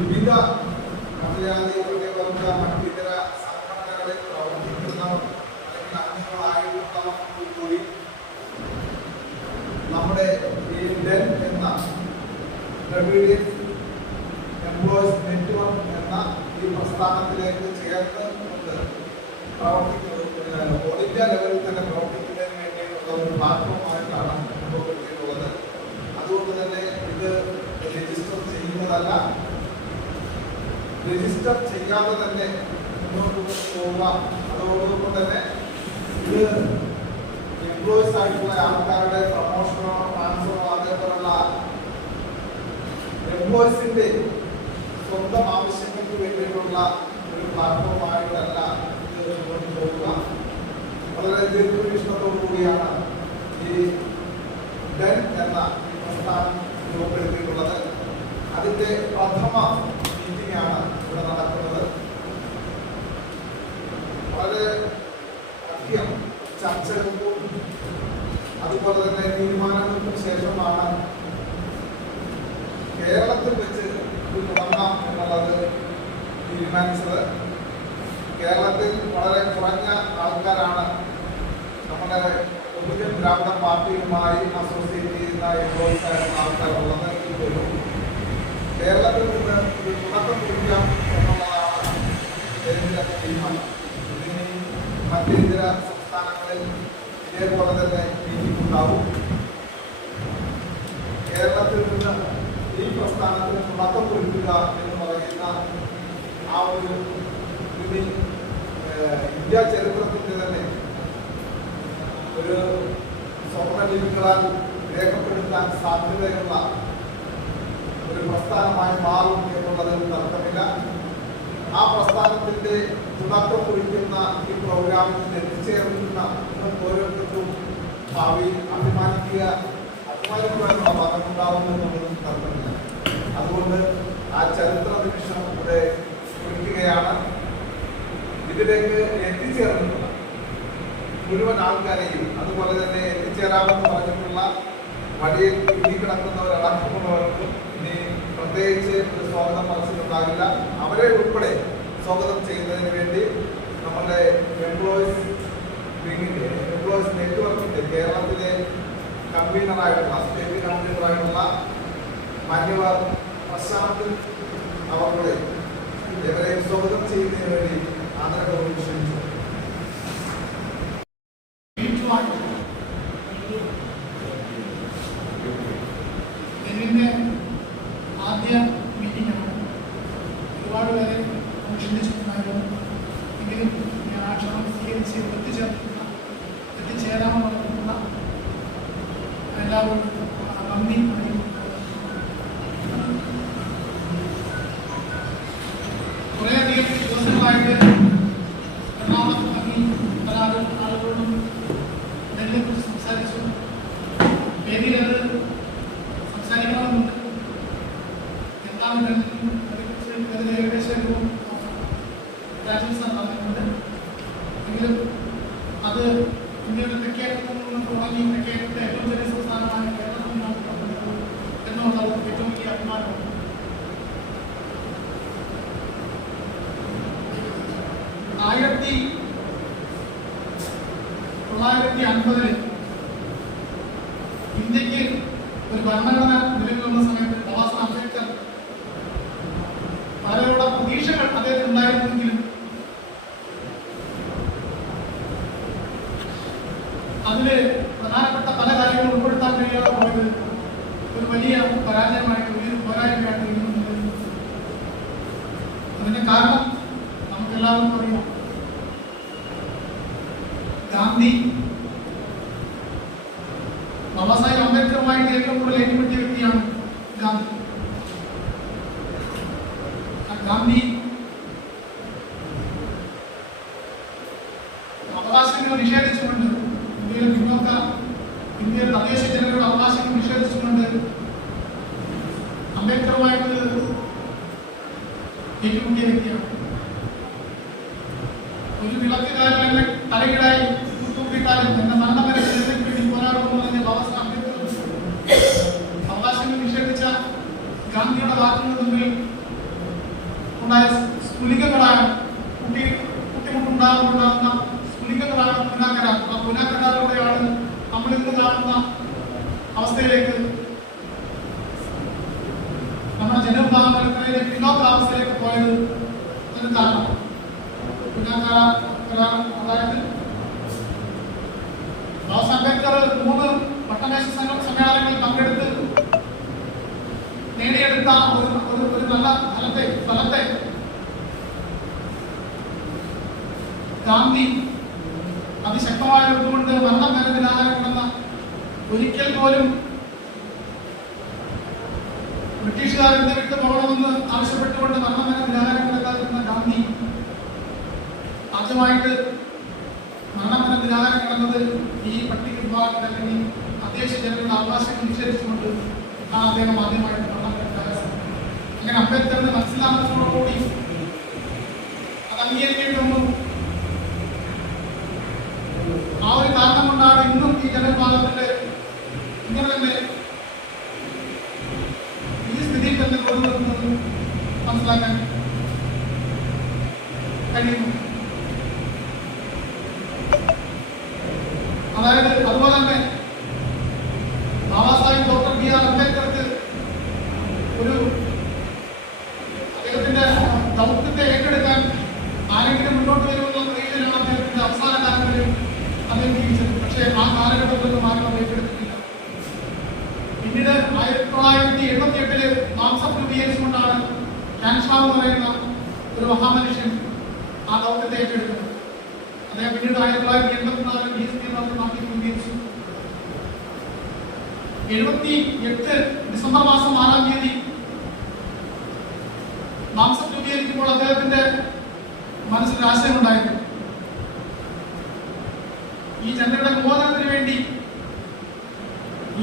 വിവിധ പട്ടികജാതി വന്ന മറ്റിതര സംഘടനകളിൽ പ്രവർത്തിക്കുന്നവർ അല്ലെങ്കിൽ അംഗങ്ങളായിട്ടുള്ളവർ കൂടി നമ്മുടെ ഈ ഡെൻ എന്ന ഡബ്ല്യു എംപ്ലോയീസ് നെറ്റ്വർക്ക് എന്ന ഈ പ്രസ്ഥാനത്തിലേക്ക് ചേർന്ന് കൊണ്ട് പ്രവർത്തിക്കുന്നത് ഓൾ ഇന്ത്യ ലെവലിൽ തന്നെ പ്രവർത്തിക്കുന്നതിന് വേണ്ടിയിട്ടുള്ള ഒരു പ്ലാറ്റ്ഫോമായിട്ടാണ് ഉപയോഗിച്ചിട്ടുള്ളത് അതുകൊണ്ട് തന്നെ ഇത് രജിസ്റ്റർ ചെയ്യുന്നതല്ല രജിസ്റ്റർ ചെയ്യാതെ തന്നെ മുന്നോട്ട് പോവുക. അതോടൊപ്പം തന്നെ ഇത് എംപ്ലോയീസ് ആയിട്ടുള്ള ആൾക്കാരുടെ പ്രൊമോഷനോ ട്രാൻസ്ഫറോ അതേപോലുള്ള എംപ്ലോയീസിന്റെ സ്വന്തം ആവശ്യങ്ങൾക്ക് വേണ്ടിയിട്ടുള്ള ഒരു പ്ലാറ്റ്ഫോമായിട്ടല്ല ഇത് മുന്നോട്ട് പോവുക. വളരെ ദീർഘവീക്ഷണത്തോടു കൂടിയാണ് ഈ ഡെൻ എന്ന പ്രസ്ഥാനം രൂപപ്പെടുത്തിയിട്ടുള്ളത്. അതിന്റെ പ്രഥമ മീറ്റിംഗ് ആണ് ഇവിടെ നടക്കുന്നത് വളരെ അധികം ചർച്ചകൾക്കും അതുപോലെ തന്നെ തീരുമാനങ്ങൾക്കും കേരളത്തിൽ വെച്ച് ഇത് തുടങ്ങാം എന്നുള്ളത് തീരുമാനിച്ചത് കേരളത്തിൽ വളരെ കുറഞ്ഞ ആൾക്കാരാണ് നമ്മുടെ പൊതുജൻ ദ്രാവിഡ പാർട്ടിയുമായി അസോസിയേറ്റ് ചെയ്യുന്ന എംപ്ലോയീസ് ആയിരുന്ന ആൾക്കാരുള്ളത് കേരളത്തിൽ നിന്ന് ഒരു തുടക്കം കുറിക്കാം എന്നുള്ളതാണ് കേന്ദ്ര തീരുമാനം. ഇതിന് മറ്റേതര സംസ്ഥാനങ്ങളിൽ ഇതേപോലെ തന്നെ മീറ്റിംഗ് ഉണ്ടാവും കേരളത്തിൽ നിന്ന് ഈ പ്രസ്ഥാനത്തിന് തുടക്കം കുറിക്കുക എന്ന് പറയുന്ന ആ ഒരു ഇതിൽ ഇന്ത്യ ചരിത്രത്തിന്റെ തന്നെ ഒരു സ്വർണലിപികളാൽ രേഖപ്പെടുത്താൻ സാധ്യതയുള്ള ഒരു പ്രസ്ഥാനമായി മാറും എന്നുള്ളതിൽ തർക്കമില്ല. ആ പ്രസ്ഥാനത്തിന്റെ തുടക്കം കുറിക്കുന്ന ഈ പ്രോഗ്രാമിൽ എത്തിച്ചേർന്നിരുന്ന ഓരോരുത്തർക്കും ഭാവിയിൽ അഭിമാനിക്കുക അഭിമാനിക്കുവാനുള്ള പദമുണ്ടാവും എന്നുള്ളതും തർക്കമില്ല. അതുകൊണ്ട് ആ ചരിത്ര നിമിഷം ഇവിടെ സ്മരിക്കുകയാണ് ഇതിലേക്ക് എത്തിച്ചേർന്നിട്ടുള്ള മുഴുവൻ ആൾക്കാരെയും അതുപോലെ തന്നെ എത്തിച്ചേരാമെന്ന് പറഞ്ഞിട്ടുള്ള വഴിയിൽ കിടക്കുന്നവരടക്കമുള്ളവർക്കും ഇനി പ്രത്യേകിച്ച് ഒരു സ്വാഗതം മനസ്സിലുണ്ടാകില്ല അവരെ ഉൾപ്പെടെ സ്വാഗതം ചെയ്യുന്നതിന് വേണ്ടി നമ്മുടെ എംപ്ലോയീസ് വിങ്ങിന്റെ എംപ്ലോയീസ് നെറ്റ്വർക്കിന്റെ കേരളത്തിലെ കൺവീനറായിട്ടുള്ള സ്റ്റേറ്റ് കൺവീനറായിട്ടുള്ള മാന്യവർ പ്രശാന്ത് അവരുടെ ഇവരെ സ്വാഗതം ചെയ്യുന്നതിന് വേണ്ടി ക്ഷണിച്ചു. പേരെ നമ്മൾ ക്ഷണിച്ചിട്ടുണ്ടായിരുന്നു. എങ്കിലും ഞാൻ എല്ലാവരും നന്ദി. ആയിരത്തി തൊള്ളായിരത്തി അൻപതില് ഒരു വലിയ പരാജയമായിട്ട് വലിയൊരു പോരായ്മയായിട്ട് ഇരിക്കുന്നുണ്ട് അതിന്റെ കാരണം നമുക്ക് എല്ലാവർക്കും അറിയാം. ഗാന്ധി ബാബാ സാഹേബ് അംബേദ്കറുമായിട്ട് ഏറ്റവും കൂടുതൽ ഏറ്റുപറ്റിയ വ്യക്തിയാണ് ഗാന്ധി ആ ഗാന്ധി അവകാശങ്ങൾ നിഷേധിച്ചുകൊണ്ട് ഇന്ത്യയിലെ പിന്നോക്ക ഇന്ത്യയിലെ തദ്ദേശ ജനങ്ങളുടെ അവകാശങ്ങൾ നിഷേധിച്ചുകൊണ്ട് അംബേദ്കറുമായിട്ട് ഏറ്റുമുട്ടിയ വ്യക്തിയാണ് ഒരു വിളക്കുകാരൻ എന്നെ തലകിടായി കൂട്ടുകൂട്ടിയിട്ടാലും എന്നെ മരണം വരെ ജനതയ്ക്ക് വേണ്ടി പോരാടുമെന്ന് പറഞ്ഞ ബാബാ സാഹേബ് അംബേദ്കർ അവകാശങ്ങൾ നിഷേധിച്ച ഗാന്ധിയുടെ വാക്കുകൾ മുമ്പിൽ ഉണ്ടായ സ്ഫുലിംഗങ്ങളാണ് കുട്ടി കുട്ടിമുട്ടുണ്ടാകുന്നുണ്ടാകുന്ന സ്ഫുലിംഗങ്ങളാണ് പുനാക്കര ആ പുനാക്കരയിലൂടെയാണ് നമ്മൾ ഇന്ന് കാണുന്ന അവസ്ഥയിലേക്ക് നമ്മുടെ ജനവിഭാഗങ്ങൾക്ക് പിന്നോക്ക അവസ്ഥയിലേക്ക് പോയത് എന്താണ് അംബേദ്കർ മൂന്ന് പട്ടമേശ സമ്മേളനങ്ങളിൽ പങ്കെടുത്ത് നേടിയെടുത്ത ഒരു ഒരു നല്ല ഫലത്തെ ഫലത്തെ ഗാന്ധി അതിശക്തമായ എടുത്തുകൊണ്ട് മരണം വരെ നിരാഹാരപ്പെടുന്ന ഒരിക്കൽ പോലും ബ്രിട്ടീഷുകാർ വിട്ട് പോകണമെന്ന് ആവശ്യപ്പെട്ടുകൊണ്ട് മരണം വരെ നിരാഹാരം കിടക്കാതിരുന്ന ഗാന്ധി ആദ്യമായിട്ട് മരണമന നിരാകരണം കിടന്നത് ഈ പട്ടിക വിഭാഗത്തിൽ അല്ലെങ്കിൽ അദ്ദേഹ ജനങ്ങളുടെ അവകാശങ്ങൾ നിഷേധിച്ചുകൊണ്ട് ആ അദ്ദേഹം ആദ്യമായിട്ട് അങ്ങനെ അംബേദ്കറിന്റെ മനസ്സിലാകുന്നതോടുകൂടി അത് അംഗീകരിക്കേണ്ടുന്നു ആ ഒരു കാരണം കൊണ്ടാണ് ഇന്നും ഈ ജനവിഭാഗത്തിന്റെ ഇങ്ങനെ തന്നെ കൊണ്ടുവരുന്നത് മനസ്സിലാക്കാൻ കഴിയുന്നു ക്യാൻഷാ എന്ന് പറയുന്ന ഒരു മഹാമനുഷ്യൻ ആ ദൗത്യത്തെ ഏറ്റെടുക്കുന്നു. അദ്ദേഹം പിന്നീട് ആയിരത്തി തൊള്ളായിരത്തി എൺപത്തിനാലിൽ ഡി പി എന്ന പാർട്ടി രൂപീകരിച്ചു. എഴുപത്തി എട്ട് ഡിസംബർ മാസം ആറാം തീയതി മാംസം രൂപീകരിക്കുമ്പോൾ അദ്ദേഹത്തിന്റെ മനസ്സിൽ ആശയമുണ്ടായിരുന്നു ഈ ജനതയുടെ മോചനത്തിന് വേണ്ടി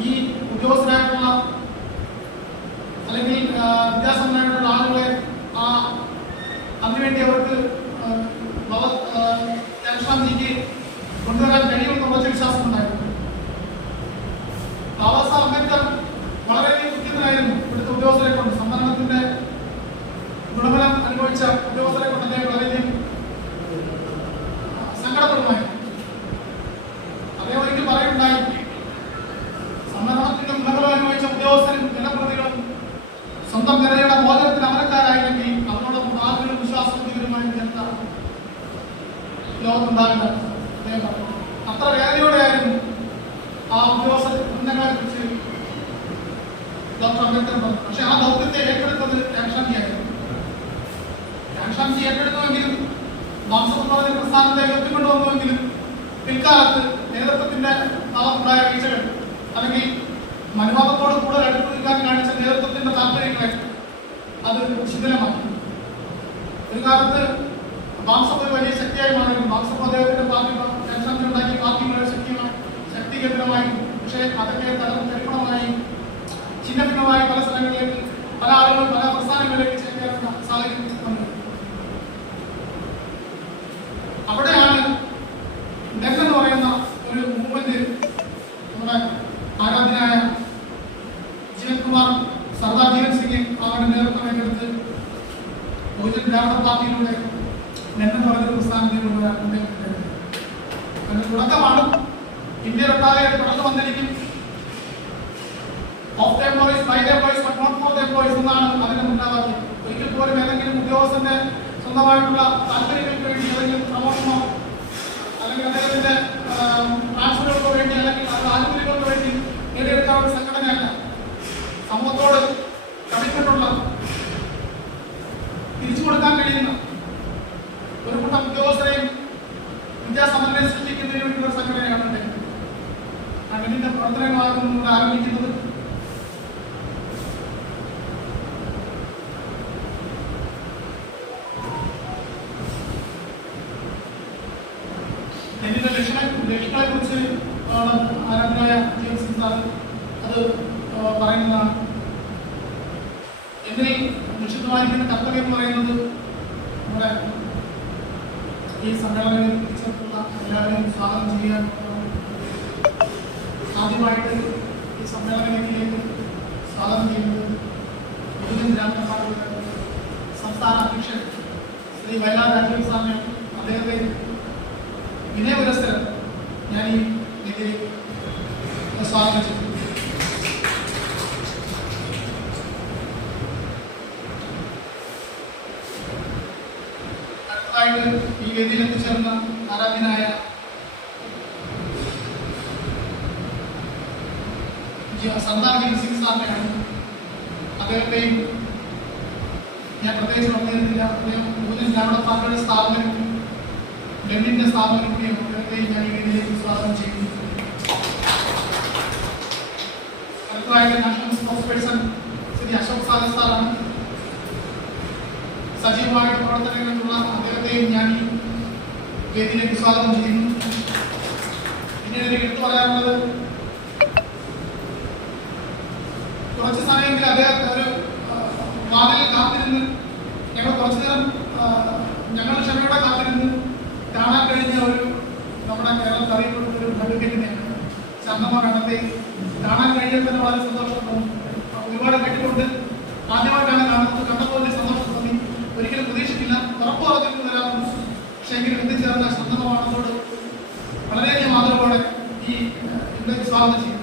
ഈ ഉദ്യോഗസ്ഥരായിട്ടുള്ള അല്ലെങ്കിൽ വിദ്യാസമ്പന്നരായിട്ടുള്ള അതിനുവേണ്ടി അവർക്ക് ആ, ഭവ- ആ, ജനശ്രാന്തിക്ക് കൊണ്ടുവരാൻ കഴിയുമെന്ന് ഉറച്ച പറഞ്ഞു അത്ര വേദനയോടെയായിരുന്നു ആ ഉദ്യോഗസ്ഥ ഉന്നങ്ങളെ കുറിച്ച് ഡോക്ടർ അംബേദ്കർ പറഞ്ഞു. പക്ഷെ ആ ദൗത്യത്തെ ഏറ്റെടുത്തത് രാംഷാന്തിയായിരുന്നു രാംഷാന്തി ഏറ്റെടുത്തുവെങ്കിലും പറഞ്ഞ പ്രസ്ഥാനത്തെ ഉയർത്തിക്കൊണ്ടുവന്നുവെങ്കിലും പിൽക്കാലത്ത് നേതൃത്വത്തിന്റെ ഭാഗത്തുണ്ടായ വീഴ്ചകൾ അല്ലെങ്കിൽ മനുഭാവത്തോട് കൂടുതൽ അടുത്ത് നിൽക്കാൻ കാണിച്ച നേതൃത്വത്തിന്റെ താല്പര്യങ്ങളെ അത് ശിഥിലമാക്കി. ഒരു കാലത്ത് മാംസം വലിയ മാറിയിരുന്നു മാംസം അദ്ദേഹത്തിന്റെ പാർട്ടി രാഷ്ട്രത്തിൽ ഉണ്ടാക്കിയ പാർട്ടി വളരെ ശക്തി കേന്ദ്രമായി പക്ഷേ അതൊക്കെ തരം ചരിത്രമായി ചിന്ന ഭിന്നമായ പല സ്ഥലങ്ങളിലേക്ക് പല ആളുകൾ പല പ്രസ്ഥാനങ്ങളിലേക്ക് ചേർക്കാനുള്ള സാഹചര്യം വന്നു അവിടെയാണ് ഡെൻ എന്ന് പറയുന്ന ഒരു മൂവ്മെന്റ് നമ്മുടെ ആരാധനായ ജീവൻകുമാർ സർദാർ ജീവൻ സിംഗ് അവരുടെ നേതൃത്വം ഏറ്റെടുത്ത് ബഹുജൻ ദ്രാവിഡ പാർട്ടിയിലൂടെ ഡെൻ എന്ന് പറഞ്ഞൊരു തുടക്കമാണ് ഇന്ത്യയിലൊട്ടാകെ തുടർന്ന് വന്നിരിക്കും. Of the employees by the employees for എന്നാണ് അതിന്റെ മുദ്രാവാക്യം ഒരിക്കൽ പോലും ഏതെങ്കിലും ഉദ്യോഗസ്ഥന്റെ സ്വന്തമായിട്ടുള്ള താല്പര്യങ്ങൾക്ക് വേണ്ടി ഏതെങ്കിലും പ്രമോഷനോ അല്ലെങ്കിൽ അദ്ദേഹത്തിന്റെ ട്രാൻസ്ഫറുകൾക്ക് വേണ്ടി അല്ലെങ്കിൽ അത് ആനുകൂല്യങ്ങൾക്ക് വേണ്ടി നേടിയെടുക്കാനുള്ള ഒരു സംഘടനയല്ല. സമൂഹത്തോട് കമ്മിറ്റ്മെന്റുള്ള തിരിച്ചു കൊടുക്കാൻ കഴിയുന്ന ഒരു കൂട്ടം ഉദ്യോഗസ്ഥരെയും വിദ്യാസമ്പന്നരെ സൃഷ്ടിക്കുന്നതിന് വേണ്ടിയുള്ള സംഘടനയാണ് ഉണ്ടെങ്കിൽ അതിന്റെ പ്രവർത്തനങ്ങളാകുന്നു നമ്മൾ ആരംഭിക്കുന്നത് ആദ്യമായിട്ട് ഈ സമ്മേളന വേദിയിലേക്ക് സ്വാഗതം ചെയ്യുന്നത് ബഹുജൻ ഗ്രാമസഭയുടെ സംസ്ഥാന അധ്യക്ഷൻ ശ്രീ വയലാർ രാജീവ് സ്വാമി അദ്ദേഹത്തെ വിനയപുരസ്സരം ഞാൻ ഈ വേദിയിലേക്ക് സ്വാഗതം ചെയ്തു അടുത്തതായിട്ട് ഈ വേദിയിൽ എത്തിച്ചേർന്ന ആരാധ്യനായ ജി- സർദാർ സിംഗ് സാറിനെയാണ് അദ്ദേഹത്തെയും ഞാൻ പ്രത്യേകിച്ച് പറഞ്ഞിരുന്നില്ല അദ്ദേഹം ഊരിൽ ദ്രാവിഡ പാർട്ടിയുടെ സ്ഥാപനം ലെനിന്റെ സ്ഥാപനം അദ്ദേഹത്തെയും ഞാൻ ഈ രീതിയിലേക്ക് സ്വാഗതം ചെയ്യുന്നു. അടുത്തതായിട്ട് national sports person Shri Ashok Sagar സാറാണ്. സജീവമായിട്ട് പ്രവർത്തനങ്ങളിലുള്ള അദ്ദേഹത്തെയും ഞാൻ ഈ വേദിയിലേക്ക് സ്വാഗതം ചെയ്യുന്നു. പിന്നെ എനിക്ക് എടുത്തു പറയാനുള്ളത് കുറച്ച് സമയമെങ്കിലും അദ്ദേഹം ഒരു വാതിലിൽ കാത്തിരുന്ന് ഞങ്ങൾ കുറച്ചു നേരം ഞങ്ങൾ ക്ഷമയോടെ കാത്തിരുന്ന് കാണാൻ കഴിഞ്ഞ ഒരു നമ്മുടെ കേരളത്തിൽ അറിയപ്പെടുന്ന ഒരു അഡ്വക്കേറ്റിനെയാണ് ചന്ദമ കണ്ടത്തെ. കാണാൻ കഴിഞ്ഞപ്പോൾ തന്നെ വളരെ സന്തോഷം തോന്നി ഒരുപാട് കെട്ടിക്കൊണ്ട് ആദ്യമായിട്ടാണ് കാണുന്നത്. കണ്ടപ്പോൾ വലിയ സന്തോഷം തോന്നി. ഒരിക്കലും പ്രതീക്ഷിക്കില്ല ഉറപ്പ് പറഞ്ഞിട്ട് വരാമെന്ന് പക്ഷേ എങ്കിലും എത്തിച്ചേർന്ന ചന്ദമമാണെന്നോട് വളരെയധികം ആദരവോടെ ഈ ഇവിടെ സ്വാഗതം ചെയ്യും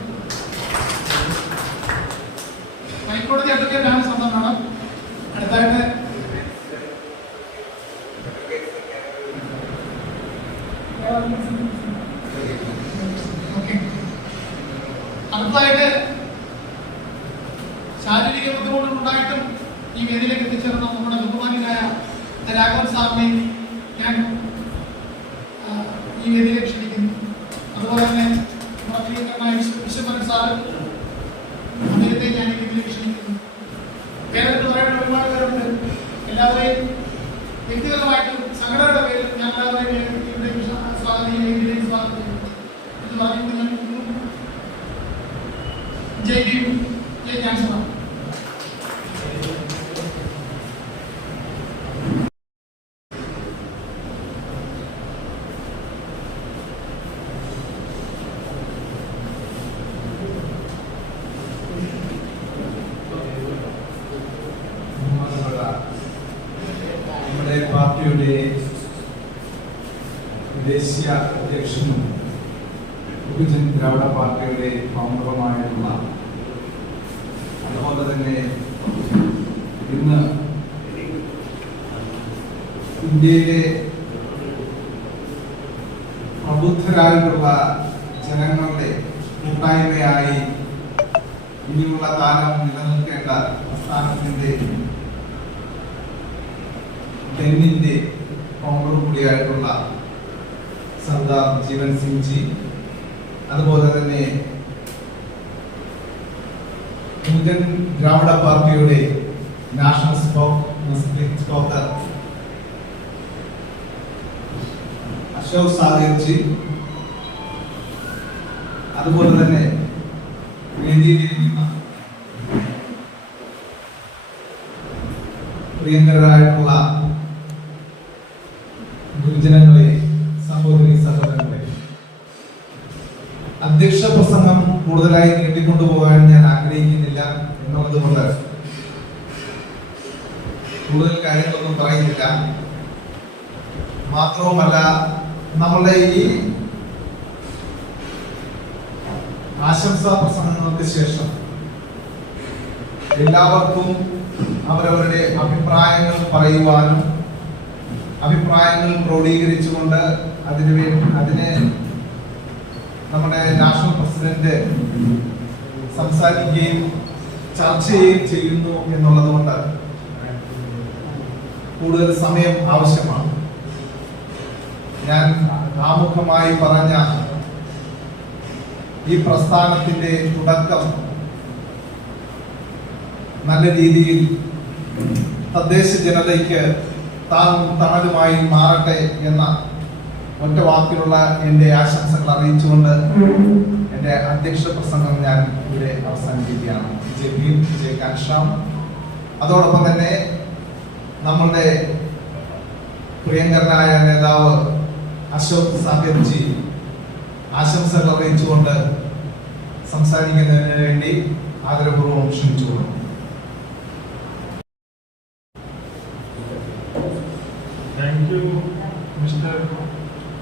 ഹൈക്കോടതി അഡ്വക്കേറ്റാണ് സ്വന്തം എല്ലാവരെയും വ്യക്തിഗതമായിട്ടും സംഘടനയുടെ പേരിൽ ഞാൻ എല്ലാവരെയും ഇവിടെ സ്വാഗതം ഈ വേദിയിലേക്ക് സ്വാഗതം ചെയ്യുന്നു എന്ന് പറഞ്ഞുകൊണ്ട് ഞാൻ പോകുന്നു. ജയ് ഭീം ജയ് ക്യാൻസർ ബഹുമാനപ്പെട്ട നമ്മുടെ പാർട്ടിയുടെ ദേശീയ അധ്യക്ഷനും ബഹുജൻ ദ്രാവിഡ പാർട്ടിയുടെ ഫൗണ്ടറുമായുള്ള അതുപോലെ തന്നെ ഇന്ന് ഇന്ത്യയിലെ പ്രബുദ്ധരായിട്ടുള്ള ജനങ്ങളുടെ കൂട്ടായ്മയായി ഇനിയുള്ള കാലം നിലനിൽക്കേണ്ട പ്രസ്ഥാനത്തിന്റെ ഡെന്നിന്റെ കൂടിയായിട്ടുള്ള സർദാർ ജീവൻ സിംഗ് ജി അതുപോലെ തന്നെ ഇന്ത്യൻ ദ്രാവിഡ പാർട്ടിയുടെ നാഷണൽ സ്പോക്കർ അശോക് സാഗർജി അതുപോലെ തന്നെ വേദിയിലിരിക്കുന്ന പ്രിയങ്കരായിട്ടുള്ള പ്രസംഗം നീട്ടിക്കൊണ്ടു പോകാൻ ഞാൻ ആഗ്രഹിക്കുന്നില്ല എന്നുള്ളത് കൊണ്ട് കൂടുതൽ കാര്യങ്ങളൊന്നും പറയുന്നില്ല. മാത്രവുമല്ല നമ്മളുടെ ഈ ആശംസാ പ്രസംഗങ്ങൾക്ക് ശേഷം എല്ലാവർക്കും അവരവരുടെ അഭിപ്രായങ്ങൾ പറയുവാനും അഭിപ്രായങ്ങൾ ക്രോഡീകരിച്ചുകൊണ്ട് അതിനുവേണ്ടി അതിനെ നമ്മുടെ നാഷണൽ പ്രസിഡന്റ് സംസാരിക്കുകയും ചർച്ച ചെയ്യുകയും ചെയ്യുന്നു എന്നുള്ളത് കൊണ്ട് കൂടുതൽ സമയം ആവശ്യമാണ്. ഞാൻ ആമുഖമായി പറഞ്ഞ ഈ പ്രസ്ഥാനത്തിന്റെ തുടക്കം നല്ല രീതിയിൽ തദ്ദേശ ജനതയ്ക്ക് താങ്ങും തണലുമായി മാറട്ടെ എന്ന ഒറ്റ വാക്കിലുള്ള എന്റെ ആശംസകൾ അറിയിച്ചുകൊണ്ട് എന്റെ അധ്യക്ഷ പ്രസംഗം ഞാൻ ഇവിടെ അവസാനിപ്പിക്കുകയാണ്. ഭീം ജയ് കാൻഷാം അതോടൊപ്പം തന്നെ നമ്മളുടെ പ്രിയങ്കരനായ നേതാവ് അശോക് സാഹിബ്ജി ആശംസകൾ അറിയിച്ചുകൊണ്ട് സംസാരിക്കുന്നതിന് വേണ്ടി ആഗ്രഹപൂർവം ക്ഷണിച്ചുകൊള്ളുന്നു.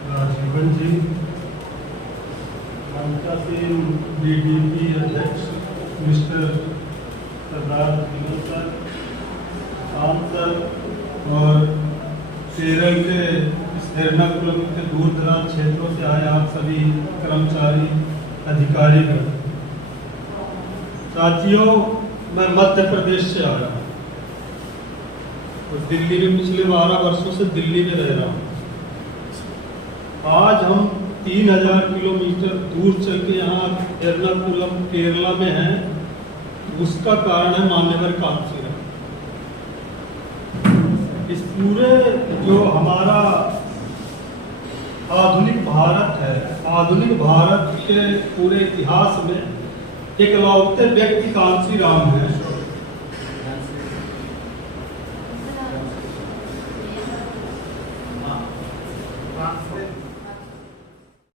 Rajivan ji. Mantasin DDP अध्यक्ष Mr. सरदार विनोद सर, सांसद और केरल के एर्नाकुलम के दूर दराज क्षेत्रों से आए आप सभी कर्मचारी अधिकारी साथियों मैं मध्य प्रदेश से आया हूँ और दिल्ली में पिछले बारह वर्षों से दिल्ली में रह रहा हूँ आज हम तीन हज़ार किलोमीटर दूर चल के यहाँ एर्नाकुलम, केरला में हैं। उसका कारण है मान्यवर कांसीराम इस पूरे जो हमारा आधुनिक भारत है, आधुनिक भारत के पूरे इतिहास में एक लौटे व्यक्ति कांसी राम है